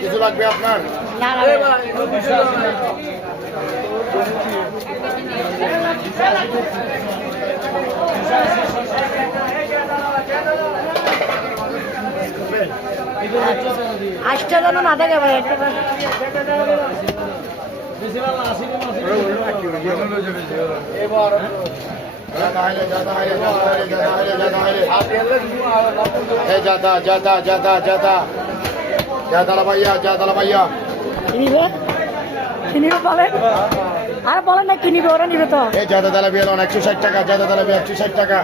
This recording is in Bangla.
কিছু লাগবে আপনার? আটটা জন না থাকে ভাই जाता जाता जाता जाता जाता भैया जाता भैया কিনিবে কিনিবে বলেন আর বলেন না কিনিবে ওরা নিবে তো এই জাদা দালা বিয়ে 160 টাকা জাদা দালা বিয়ে 160 টাকা